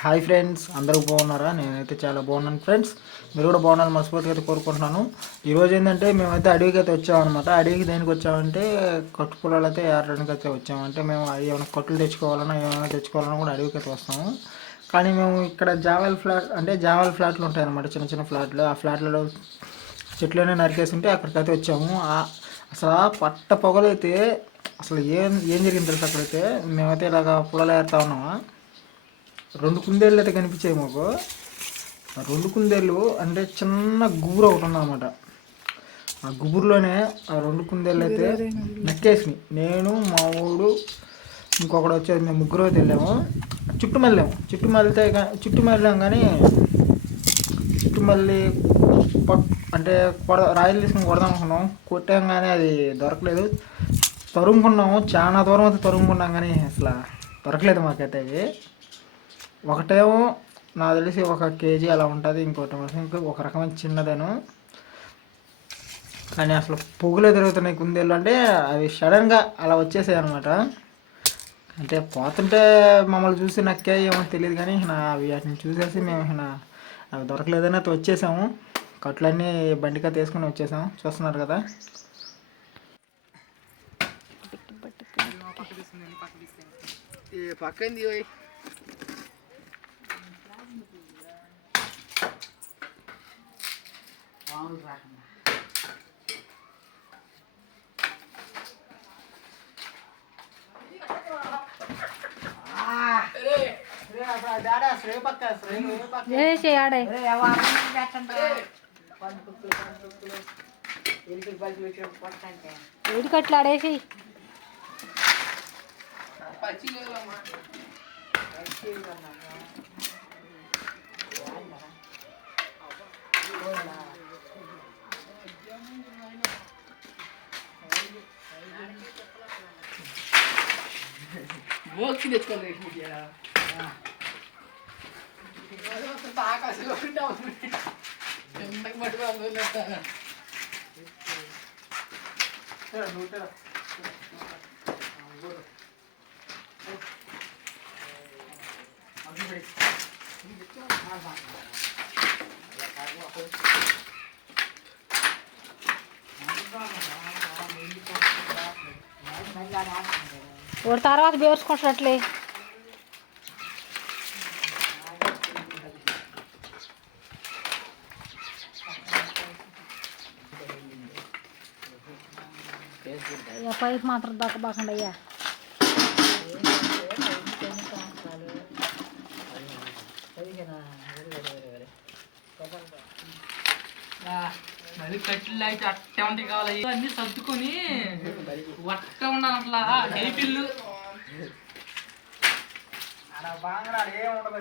Hi friends, అందరూ బాగున్నారా? నేనైతే చాలా బాగున్నాను ఫ్రెండ్స్. మీరు కూడా బాగున్నాను మనస్ఫూర్తిగా అయితే కోరుకుంటున్నాను. ఈరోజు ఏంటంటే మేమైతే అడవికి అయితే వచ్చామన్నమాట. అడవికి దేనికి వచ్చామంటే కట్టు పొలాలు అయితే ఏరడానికి అయితే వచ్చామంటే మేము ఏమైనా కట్టులు తెచ్చుకోవాలన్నా ఏమైనా తెచ్చుకోవాలన్నా కూడా అడవికి అయితే వస్తాము. కానీ మేము ఇక్కడ జావల్ ఫ్లాట్లు ఉంటాయన్నమాట, చిన్న చిన్న ఫ్లాట్లు. ఆ ఫ్లాట్లలో చెట్లనే నరికేసి ఉంటే అక్కడికైతే వచ్చాము. అసలు పట్ట పొగలైతే అసలు ఏం ఏం జరిగింది తెలుసు. అక్కడైతే మేమైతే ఇలాగ పొలాలు ఏరుతా ఉన్నామా, రెండు కుందేళ్ళు అయితే కనిపించాయి మాకు. ఆ రెండు కుందేళ్ళు అంటే చిన్న గుబురు ఒకటి ఉందన్నమాట. ఆ గుబురులోనే ఆ రెండు కుందేళ్ళు అయితే నక్కేసినాయి. నేను మా ఊడు ఇంకొకడు వచ్చేది, మేము ముగ్గురు అయితే వెళ్ళాము. చుట్టూ మళ్ళాం కానీ చుట్టుమల్లి అంటే రాయలు తీసుకుని కొడదాం అనుకున్నాం. కొట్టాం కానీ అది దొరకలేదు. తరుముకున్నాము, చాలా దూరం అయితే తరుముకున్నాం కానీ అసలు దొరకలేదు మాకైతే. అవి ఒకటేమో నాకు తెలిసి 1 కేజీ అలా ఉంటుంది, ఇంకోటి ఒక రకమైన చిన్నదేను. కానీ అసలు పొగులే తిరుగుతున్నాయి కుందేళ్ళు. అంటే అవి సడన్గా అలా వచ్చేసాయి అనమాట. అంటే పోతుంటే మమ్మల్ని చూసి నక్కే ఏమో తెలియదు కానీ వాటిని చూసేసి మేము అవి దొరకలేదని అయితే వచ్చేసాము. కట్లన్నీ బండికా తీసుకుని వచ్చేసాము. చూస్తున్నారు కదా. పక్కంది కట్లు ఆడేసి తెచ్చుకోవాలి. ఒక తర్వాత బేర్చుకుంటున్నట్లే. పైకి మాత్రం దక్కబాకండి అయ్యా. మరి కట్లు అయితే అట్టే ఉంటాయి కావాలి, అన్ని సర్దుకొని వట్ట ఉండాలి. అట్లా డైపిల్లు ఏముండదు.